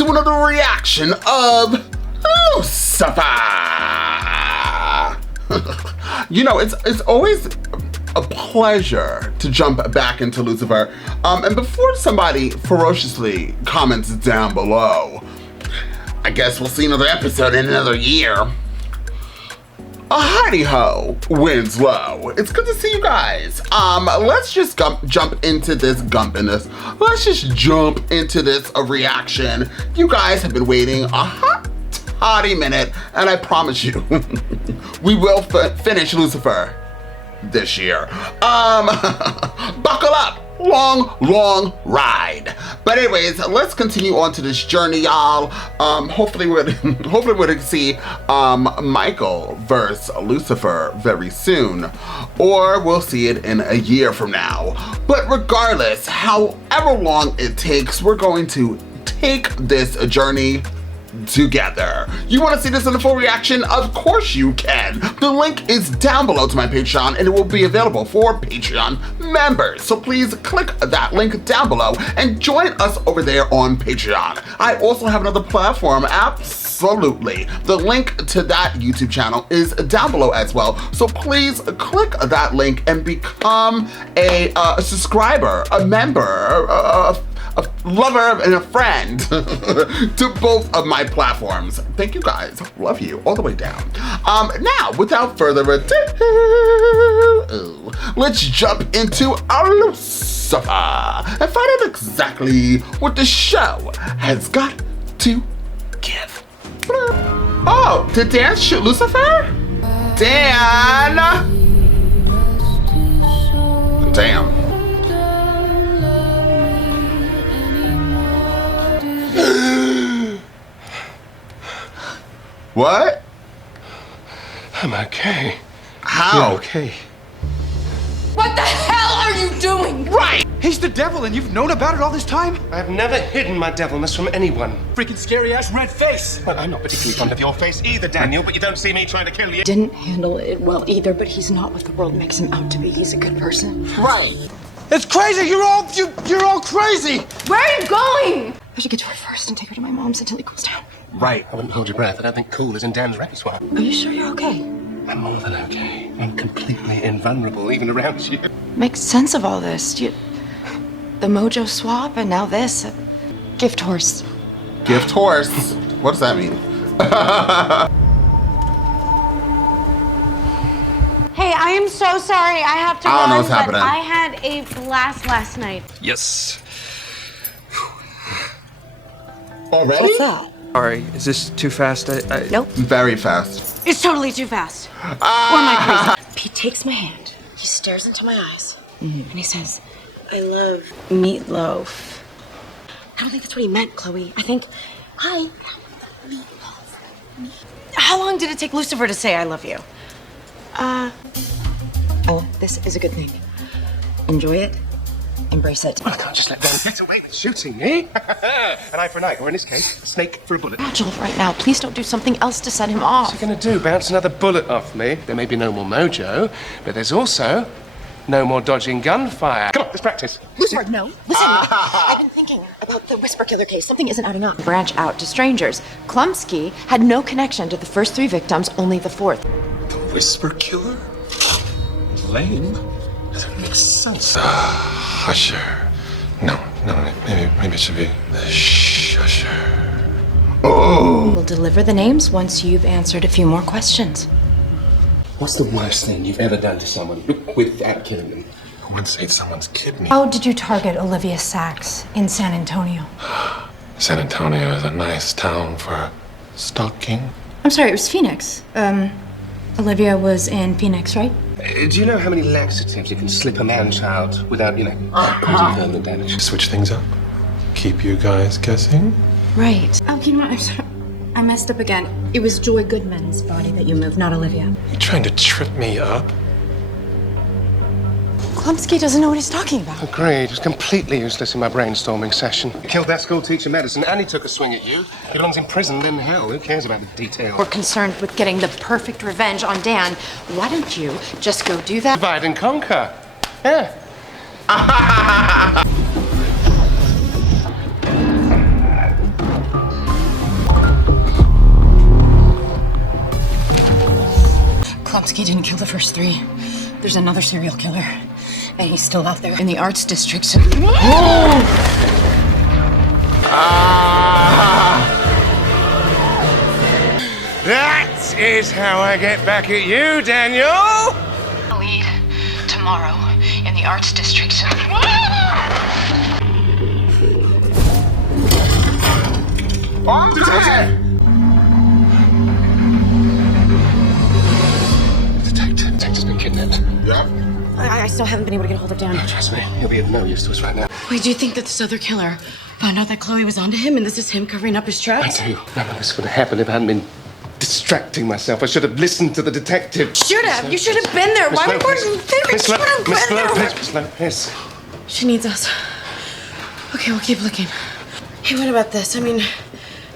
to another reaction of Lucifer. You know, it's always a pleasure to jump back into Lucifer. And before somebody ferociously comments down below, I guess we'll see another episode in another year. A hidey ho wins low. It's good to see you guys. Let's just jump into this gumpiness. Let's just jump into this reaction. You guys have been waiting a hot toddy minute, and I promise you, we will finish Lucifer this year. Buckle up. Long ride. But anyways, let's continue on to this journey, y'all. Hopefully we're gonna see Michael versus Lucifer very soon, or we'll see it in a year from now. But regardless, however long it takes, we're going to take this journey together. You want to see this in a full reaction? Of course you can. The link is down below to my Patreon, and it will be available for Patreon members. So please click that link down below and join us over there on Patreon. I also have another platform, absolutely. The link to that YouTube channel is down below as well. So please click that link and become a subscriber, a member, a lover and a friend to both of my platforms. Thank you guys. Love you all the way down. Now, without further ado, let's jump into our Lucifer and find out exactly what the show has got to give. Oh, did Dan shoot Lucifer? Dan! Damn. What? I'm okay. How? You're okay. What the hell are you doing? Right! He's the devil and you've known about it all this time? I have never hidden my devilness from anyone. Freaking scary ass red face! Well, I'm not particularly fond of your face either, Daniel, but you don't see me trying to kill you. Didn't handle it well either, but he's not what the world makes him out to be. He's a good person. Right. It's crazy! You're all crazy! Where are you going? I should get to her first and take her to my mom's until he cools down. Right. I wouldn't hold your breath. I don't think cool is in Dan's repertoire. Are you sure you're okay? I'm more than okay. I'm completely invulnerable, even around you. Make sense of all this. The mojo swap and now this. Gift horse. Gift horse. What does that mean? Hey, I am so sorry. I have to I don't know run, what's happening. but I had a blast last night. Yes. Already? What's that? Sorry, is this too fast? Nope. Very fast. It's totally too fast. Or am I crazy? Pete takes my hand. He stares into my eyes. And he says, I love meatloaf. I don't think that's what he meant, Chloe. I think, I love meatloaf. How long did it take Lucifer to say I love you? Oh, this is a good thing. Enjoy it. Embrace it. Well, I can't just let Dan get away with shooting me. An eye for an eye, or in this case, a snake for a bullet. Fragile right now. Please don't do something else to set him off. What's he gonna do? Bounce another bullet off me? There may be no more mojo, but there's also no more dodging gunfire. Come on, let's practice. Lucifer, no. Listen, I've been thinking about the Whisper Killer case. Something isn't adding up. Branch out to strangers. Klumsky had no connection to the first 3 victims, only the 4th. The Whisper Killer? Lame. Doesn't make sense. Usher. No, maybe it should be the Usher. We'll deliver the names once you've answered a few more questions. What's the worst thing you've ever done to someone without killing them? Who would save someone's kidney? How did you target Olivia Sachs in San Antonio? San Antonio is a nice town for stalking. I'm sorry, it was Phoenix. Olivia was in Phoenix, right? Do you know how many laxatives you can slip a man-child without, causing permanent damage? Switch things up. Keep you guys guessing. Right. Oh, you know what? I'm sorry. I messed up again. It was Joy Goodman's body that you moved, not Olivia. You trying to trip me up? Klumsky doesn't know what he's talking about. Agreed. It was completely useless in my brainstorming session. You killed that school teacher medicine, and he took a swing at you. He belongs in prison, then hell. Who cares about the details? We're concerned with getting the perfect revenge on Dan. Why don't you just go do that? Divide and conquer. Yeah. Klopsky didn't kill the first 3. There's another serial killer, and he's still out there in the arts district. So... That is how I get back at you, Daniel! Lead tomorrow in the arts district. Detective's been kidnapped. Yep. I still haven't been able to get a hold of Dan. Trust me, he'll be of no use to us right now. Wait, do you think that this other killer found out that Chloe was onto him and this is him covering up his I tracks? do. None of this would have happened if I hadn't been distracting myself. I should have listened to the detective. Should have. You should have been there. Why would you think? Miss Lopez, Miss Lopez. She needs us. Okay, we'll keep looking. Hey, what about this? I mean,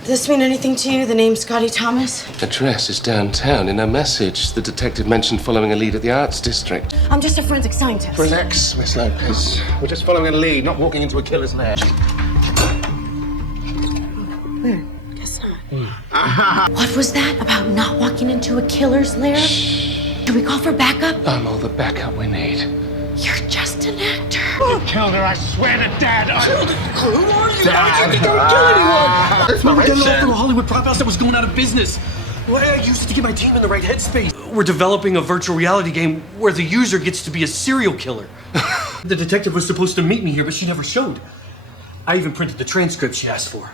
does this mean anything to you? The name Scotty Thomas? Address is downtown. In a message, the detective mentioned following a lead at the arts district. I'm just a forensic scientist. Relax, Miss Lopez. We're just following a lead, not walking into a killer's lair. Weird. Guess not. What was that about not walking into a killer's lair? Do we call for backup? I'm all the backup we need. You're just an actor. You killed her, I swear to Dad. Who are you? I didn't kill anyone. We were getting off from a Hollywood prop house that was going out of business. Well, I used it to get my team in the right headspace. We're developing a virtual reality game where the user gets to be a serial killer. The detective was supposed to meet me here, but she never showed. I even printed the transcript she asked for.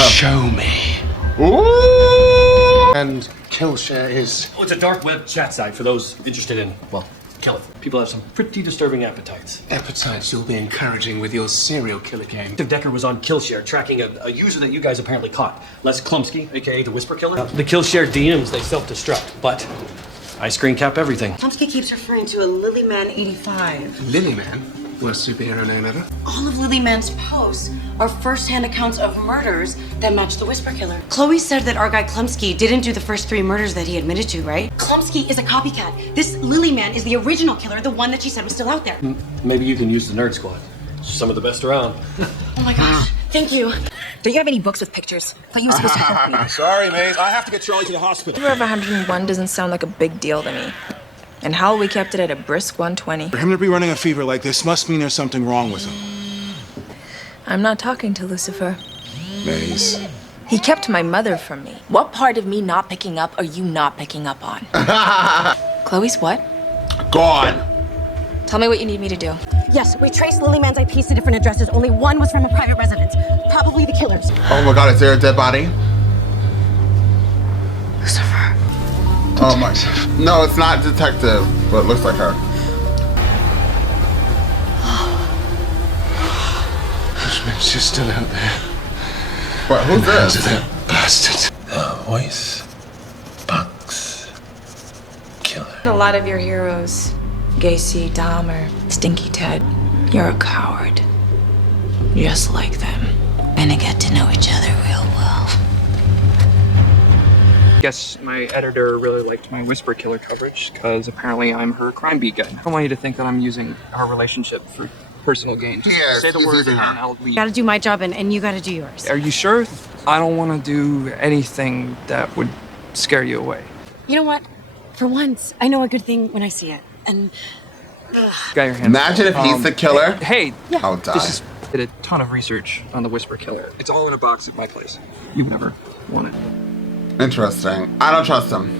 Show me. Ooh. And Killshare is... Oh, it's a dark web chat site for those interested in, well, killing. People have some pretty disturbing appetites. Appetites you'll be encouraging with your serial killer game. Decker was on Killshare, tracking a user that you guys apparently caught. Les Klumsky, aka the Whisper Killer. The Killshare DMs, they self-destruct, but I screen cap everything. Klumsky keeps referring to a Lilyman 85. Lilyman? Worst superhero name ever. All of Lilyman's posts are first-hand accounts of murders that match the Whisper Killer. Chloe said that our guy Klumsky didn't do the first 3 murders that he admitted to, right? Klumsky is a copycat. This Lilyman is the original killer, the one that she said was still out there. Maybe you can use the Nerd Squad. Some of the best around. Oh my gosh, thank you. Do you have any books with pictures? I thought you were supposed to help me. Sorry, Maze. I have to get Charlie to the hospital. The number of 101 doesn't sound like a big deal to me. And how we kept it at a brisk 120. For him to be running a fever like this must mean there's something wrong with him. I'm not talking to Lucifer. Maze. He kept my mother from me. What part of me not picking up are you not picking up on? Chloe's what? Gone. Tell me what you need me to do. Yes, we traced Lilyman's IPs to different addresses. Only one was from a private residence. Probably the killer's. Oh my God, is there a dead body? Lucifer. Oh my. No, it's not detective, but it looks like her. Which means she's still out there. What? Who's this? That bastard. The voice box killer. A lot of your heroes, Gacy, Dahmer, Stinky Ted, you're a coward. Just like them. Gonna get to know each other real well. I guess my editor really liked my Whisper Killer coverage because apparently I'm her crime beat guy. I don't want you to think that I'm using our relationship for personal gain. Just Yes, say the he's word using and her. I'll leave. Gotta do my job and you gotta do yours. Are you sure? I don't want to do anything that would scare you away. You know what? For once, I know a good thing when I see it. And Got your hands Imagine if he's the killer. Hey, I'll die. this is did a ton of research on the Whisper Killer. It's all in a box at my place. You've never won it. Interesting. I don't trust him.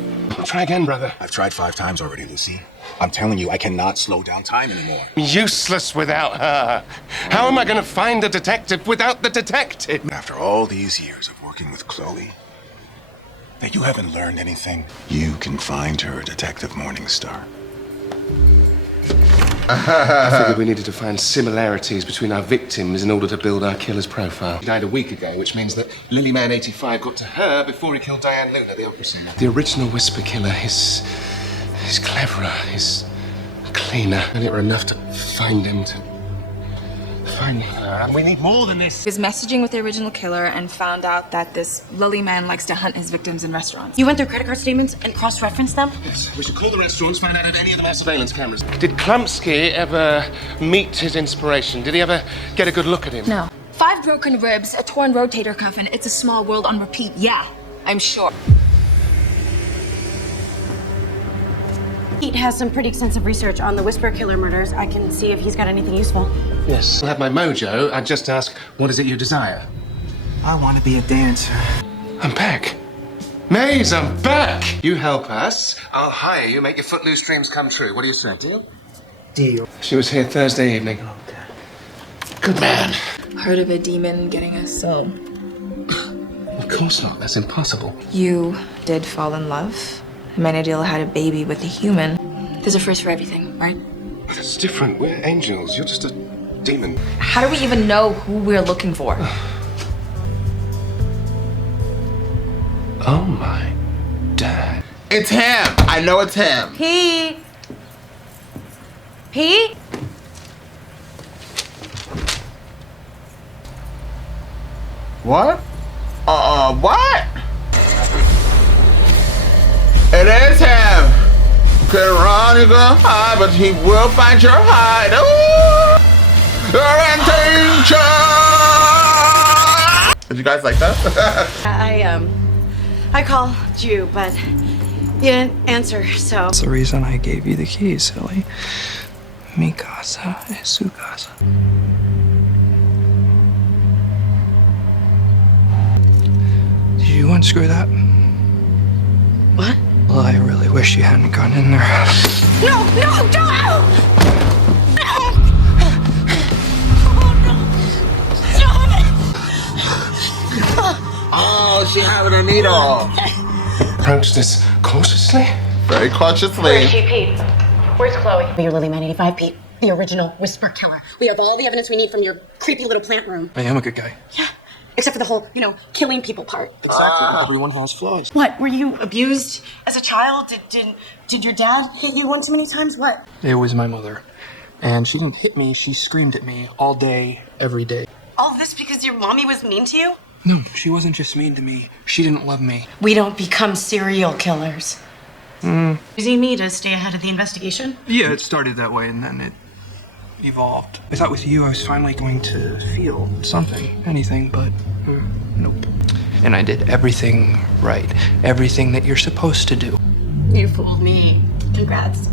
Try again, brother. I've tried 5 times already, Lucy. I'm telling you, I cannot slow down time anymore. Useless without her. How am I going to find a detective without the detective? After all these years of working with Chloe, that you haven't learned anything, you can find her, Detective Morningstar. I figured we needed to find similarities between our victims in order to build our killer's profile. He died a week ago, which means that Lilyman 85 got to her before he killed Diane Luna, the opera singer. The original Whisper Killer is cleverer, is cleaner, and it were enough to find him, to find her. And we need more than this. He was messaging with the original killer and found out that this lily man likes to hunt his victims in restaurants. you went through credit card statements and cross-referenced them? Yes, we should call the restaurants, find out if any of them have surveillance cameras. Did Klumsky ever meet his inspiration? Did he ever get a good look at him? No. 5 broken ribs, a torn rotator cuff, and It's a Small World on repeat. Yeah, I'm sure. Pete has some pretty extensive research on the Whisper Killer murders. I can see if he's got anything useful. Yes. I'll have my mojo. I'd just ask, what is it you desire? I want to be a dancer. I'm back. Maze, I'm back! You help us, I'll hire you, make your footloose dreams come true. What do you say? Deal? Deal. She was here Thursday evening. Good man. Heard of a demon getting us so? Of course not. That's impossible. You did fall in love. Amenadiel had a baby with a human. There's a first for everything, right? But it's different. We're angels. You're just a demon. How do we even know who we're looking for? Oh my dad. It's him. I know it's him. Pete? Pete? What? What? It is him. Can run, you can hide, but he will find your hide. Ooh! You're in danger. Did you guys like that? I called you, but you didn't answer, so. That's the reason I gave you the keys, silly. Mi casa es su casa. Did you unscrew that? What? Well, I really wish you hadn't gone in there. No, don't! Oh, she having a needle. Approach this cautiously. Very cautiously. Where's she, Pete? Where's Chloe? You're Lily Man 85, Pete. The original Whisper Killer. We have all the evidence we need from your creepy little plant room. I am a good guy. Yeah. Except for the whole, killing people part. Exactly. Everyone has flaws. What? Were you abused as a child? Did your dad hit you one too many times? What? It was my mother. And she didn't hit me, she screamed at me all day, every day. All this because your mommy was mean to you? No, she wasn't just mean to me. She didn't love me. We don't become serial killers. Using me to stay ahead of the investigation? Yeah, it started that way and then it evolved. I thought with you I was finally going to feel something, anything, but nope. And I did everything right. Everything that you're supposed to do. You fooled me. Congrats.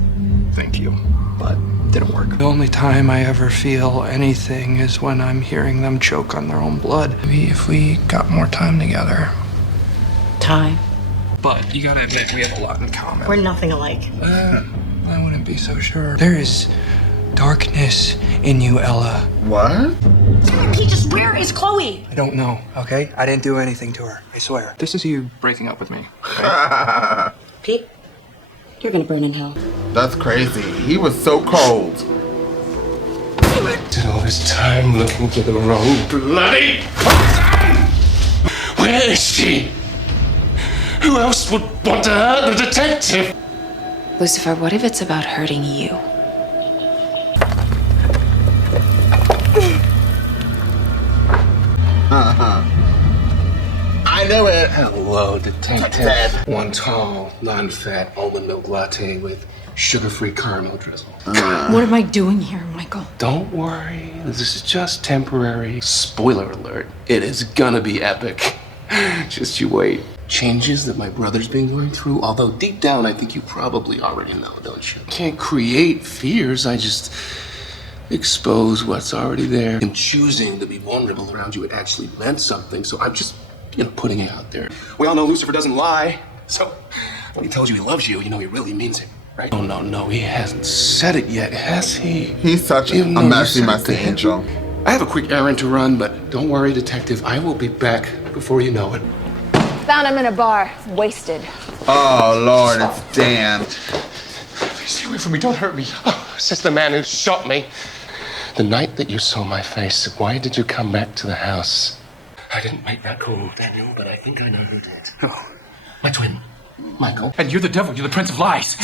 Thank you, but didn't work. The only time I ever feel anything is when I'm hearing them choke on their own blood. Maybe if we got more time together. Time. But you gotta admit, we have a lot in common. We're nothing alike. I wouldn't be so sure. There is darkness in you, Ella. What? Pete, just where is Chloe? I don't know, okay? I didn't do anything to her, I swear. This is you breaking up with me. Okay? Pete, you're gonna burn in hell. That's crazy. He was so cold. Did all this time looking for the wrong bloody person! Where is she? Who else would want to hurt the detective? Lucifer, what if it's about hurting you? I knew it. Hello, detective. One tall, non-fat almond milk latte with sugar-free caramel drizzle. What am I doing here, Michael? Don't worry, this is just temporary. Spoiler alert, it is gonna be epic. Just you wait. Changes that my brother's been going through, although deep down I think you probably already know, don't you? Can't create fears, I just expose what's already there. And choosing to be vulnerable around you, it actually meant something, so I'm just, putting it out there. We all know Lucifer doesn't lie, so when he tells you he loves you, he really means it, right? Oh, no, he hasn't said it yet, has he? He's such a messy angel. I have a quick errand to run, but don't worry, detective, I will be back before you know it. Found him in a bar, wasted. Oh, Lord, it's Dan. Please stay away from me, don't hurt me. Oh, says the man who shot me. The night that you saw my face, why did you come back to the house? I didn't make that call, Daniel, but I think I know who did. Oh. My twin, Michael. And you're the devil. You're the prince of lies.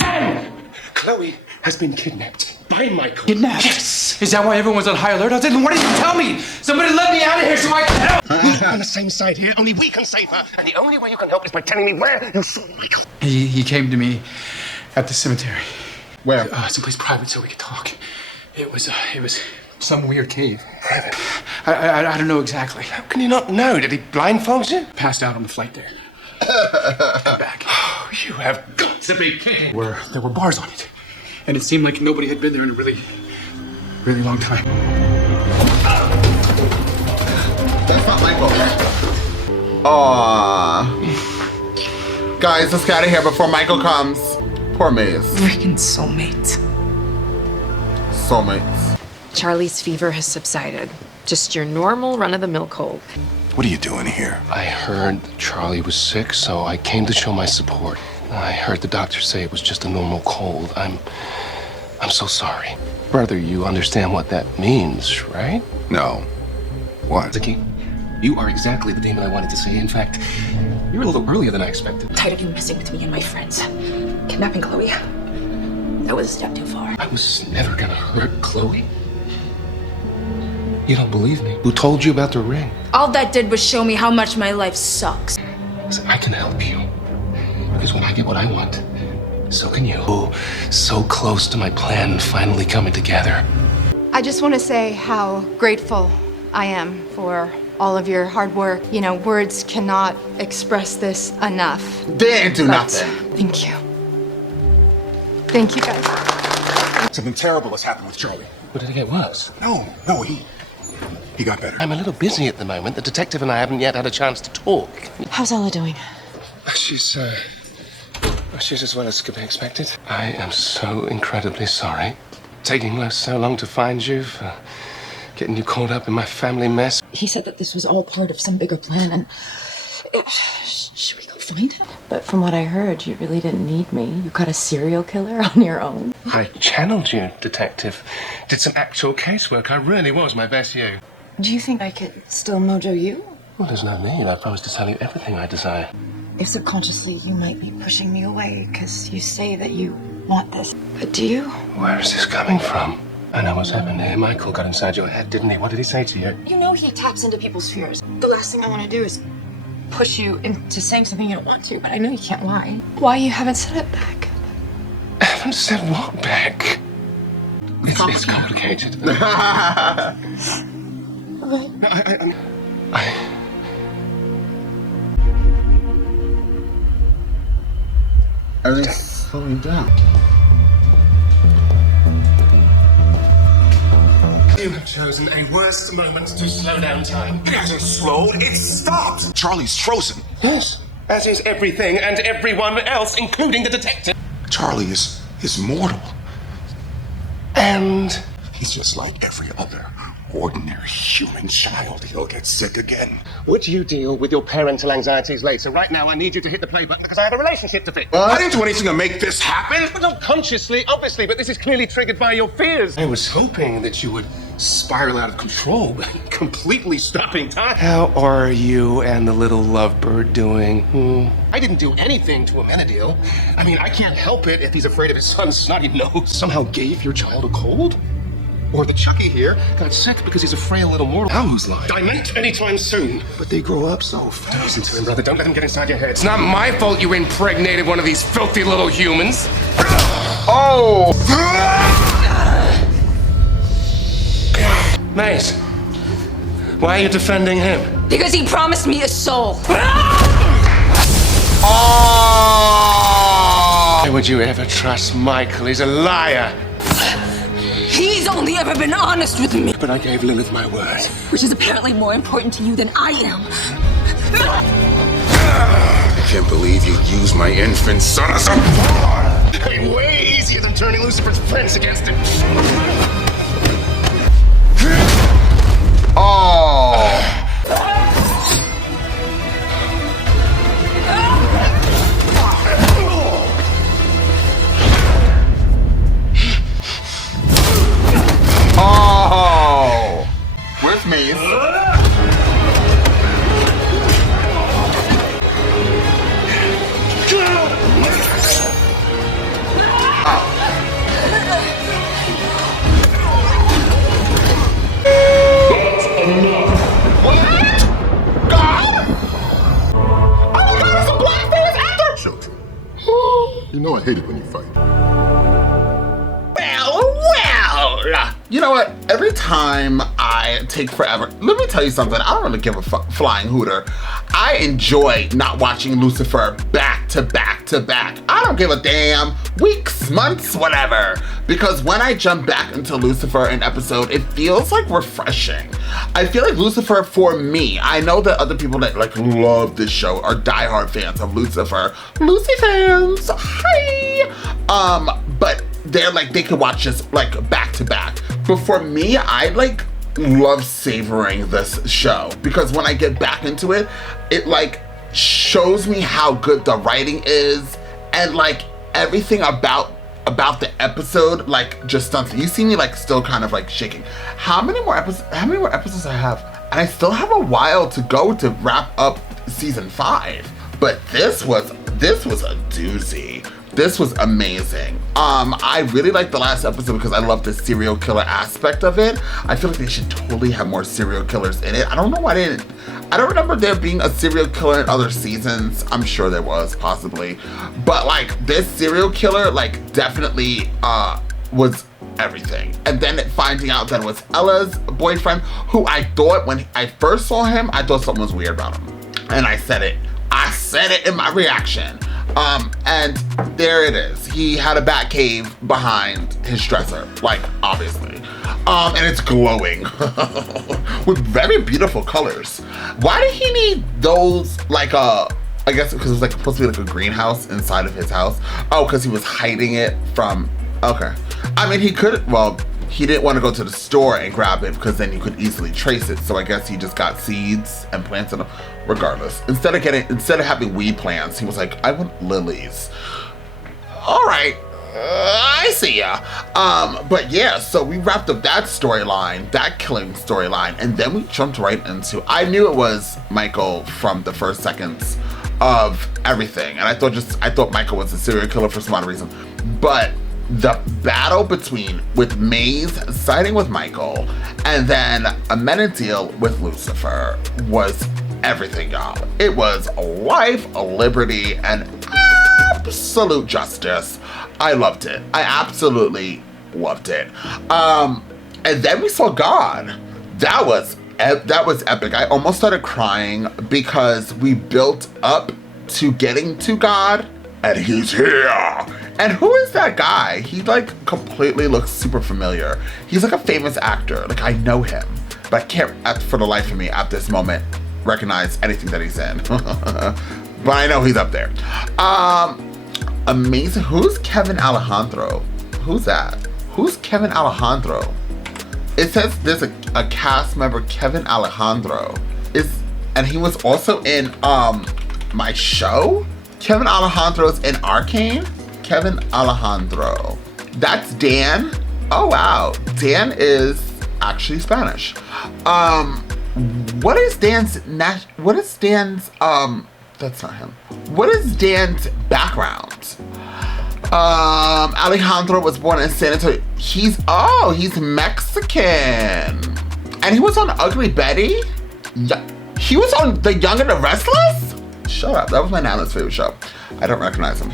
Chloe has been kidnapped by Michael. Kidnapped? Yes! Is that why everyone's on high alert? I said, why didn't you tell me? Somebody let me out of here so I can help. We're on the same side here. Only we can save her. And the only way you can help is by telling me where you saw Michael. He came to me at the cemetery. Where? Someplace private so we could talk. It was some weird cave. Private? I don't know exactly. How can you not know? Did he blindfold you? Passed out on the flight there. Come back. Oh, you have got to be kidding. There were bars on it. and it seemed like nobody had been there in a really, really long time. That's not Michael. Aww. Guys, let's get out of here before Michael comes. Poor Maze. Freaking soulmate. Soulmates. Charlie's fever has subsided. Just your normal run-of-the-mill cold. What are you doing here? I heard Charlie was sick, so I came to show my support. I heard the doctor say it was just a normal cold. I'm so sorry. Brother, you understand what that means, right? No. What? Vicky, you are exactly the demon I wanted to see. In fact, you're a little earlier than I expected. I'm tired of you messing with me and my friends. Kidnapping Chloe. That was a step too far. I was never gonna hurt Chloe. You don't believe me? Who told you about the ring? All that did was show me how much my life sucks. Listen, I can help you. Because when I get what I want, so can you. Oh, so close to my plan finally coming together. I just want to say how grateful I am for all of your hard work. You know, words cannot express this enough. They didn't do nothing. Thank you. Thank you, guys. Something terrible has happened with Charlie. But did it get worse? No, he got better. I'm a little busy at the moment. The detective and I haven't yet had a chance to talk. How's Ella doing? She's as well as could be expected. I am so incredibly sorry. Taking us so long to find you, for getting you caught up in my family mess. He said that this was all part of some bigger plan, and should we go find him? But from what I heard, you really didn't need me. You caught a serial killer on your own. I channeled you, detective. Did some actual casework. I really was my best you. Do you think I could still mojo you? Well, there's no need. I promise to tell you everything I desire. If subconsciously you might be pushing me away because you say that you want this. But do you? Where is this coming from? I know what's happened here. Michael got inside your head, didn't he? What did he say to you? You know he taps into people's fears. The last thing I want to do is push you into saying something you don't want to, but I know you can't lie. Why you haven't said it back? I haven't said what back? It's complicated. Everything's slowing down. You have chosen a worse moment to slow down time. It hasn't slowed, it's stopped. Charlie's frozen. Yes, as is everything and everyone else, including the detective. Charlie is mortal. And he's just like every other ordinary human child. He'll get sick again. Would you deal with your parental anxieties later? Right now, I need you to hit the play button because I have a relationship to fix. I didn't do anything to make this happen. Well, not consciously, obviously, but this is clearly triggered by your fears. I was hoping that you would spiral out of control, completely stopping time. How are you and the little lovebird doing? I didn't do anything to Amenadiel. I mean, I can't help it if he's afraid of his son's snotty nose. Somehow gave your child a cold? Or the Chucky here got sick because he's a frail little mortal. Now who's lying? I meant anytime soon. But they grow up so fast. Don't listen to him, brother. Don't let him get inside your head. It's not my fault you impregnated one of these filthy little humans. Oh! Mace, why are you defending him? Because he promised me a soul. Oh! Why would you ever trust Michael? He's a liar. He's only ever been honest with me. But I gave Lilith my word. Which is apparently more important to you than I am. I can't believe you used my infant son as a pawn. Way easier than turning Lucifer's friends against him. Oh! Oh! Where's Maze? You know I hate it when you fight. Well, you know what? Every time I take forever, let me tell you something. I don't really give a flying hooter. I enjoy not watching Lucifer back to back back to back. I don't give a damn. Weeks, months, whatever. Because when I jump back into Lucifer an episode, it feels like refreshing. I feel like Lucifer, for me, I know that other people that like love this show are diehard fans of Lucifer. Lucifans, hi! But they're like, they can watch this like back to back. But for me, I like love savoring this show because when I get back into it, it like shows me how good the writing is and like everything about the episode like just stunts me. You see me like still kind of like shaking. How many more episodes I have? And I still have a while to go to wrap up season 5. But this was a doozy. This was amazing. I really liked the last episode because I love the serial killer aspect of it. I feel like they should totally have more serial killers in it. I don't know why they didn't. I don't remember there being a serial killer in other seasons. I'm sure there was, possibly. But like this serial killer, like definitely was everything. And then finding out that it was Ella's boyfriend, who I thought when I first saw him, I thought something was weird about him. And I said it in my reaction. And there it is. He had a bat cave behind his dresser, like obviously. And it's glowing with very beautiful colors. Why did he need those like I guess because it was like supposed to be like a greenhouse inside of his house. Oh, because he was hiding it from, okay. I mean, he didn't want to go to the store and grab it because then you could easily trace it. So I guess he just got seeds and planted them. Regardless, instead of having weed plants, he was like, I want lilies. All right, I see ya. But yeah, so we wrapped up that storyline, that killing storyline, and then we jumped right into, I knew it was Michael from the first seconds of everything. And I thought Michael was a serial killer for some odd reason. But the battle with Maze siding with Michael and then Amenadiel with Lucifer was everything, y'all. It was life, liberty, and absolute justice. I loved it. I absolutely loved it. And then we saw God. That was epic. I almost started crying because we built up to getting to God, and he's here. And who is that guy? He like completely looks super familiar. He's like a famous actor. Like I know him, but I can't for the life of me at this moment recognize anything that he's in. But I know he's up there. Amazing. Who's Kevin Alejandro? Who's that? Who's Kevin Alejandro? It says there's a cast member, Kevin Alejandro. And he was also in my show? Kevin Alejandro's in Arcane? Kevin Alejandro. That's Dan. Oh wow. Dan is actually Spanish. What is Dan's that's not him. What is Dan's background? Alejandro was born in San Antonio. He's Mexican. And he was on Ugly Betty? Yeah. He was on The Young and the Restless? Shut up, that was my Nana's favorite show. I don't recognize him.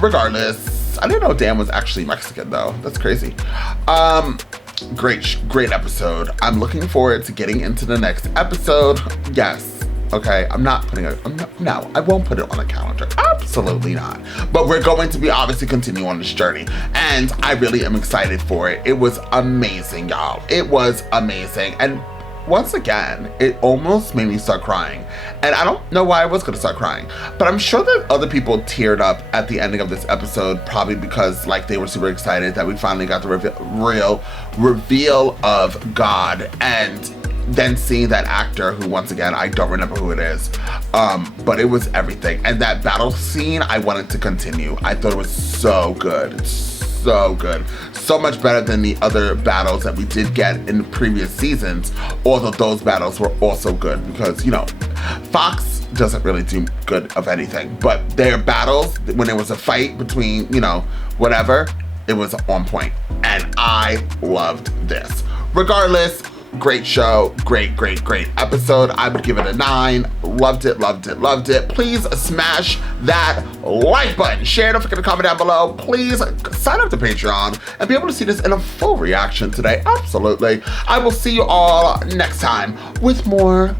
Regardless, I didn't know Dan was actually Mexican though. That's crazy. Great episode. I'm looking forward to getting into the next episode. Yes. Okay, I won't put it on the calendar. Absolutely not. But we're going to be obviously continuing on this journey. And I really am excited for it. It was amazing, y'all. It was amazing. And once again, it almost made me start crying. And I don't know why I was gonna start crying, but I'm sure that other people teared up at the ending of this episode, probably because like they were super excited that we finally got the reveal of God, and then seeing that actor who, once again, I don't remember who it is, but it was everything. And that battle scene, I wanted to continue. I thought it was so good. So good. So much better than the other battles that we did get in the previous seasons, although those battles were also good because, you know, Fox doesn't really do good of anything, but their battles, when there was a fight between, you know, whatever, it was on point. And I loved this. Regardless, great show, great episode. I would give it a 9. Loved it. Please smash that like button. Share, don't forget to comment down below. Please sign up to Patreon and be able to see this in a full reaction today. Absolutely. I will see you all next time with more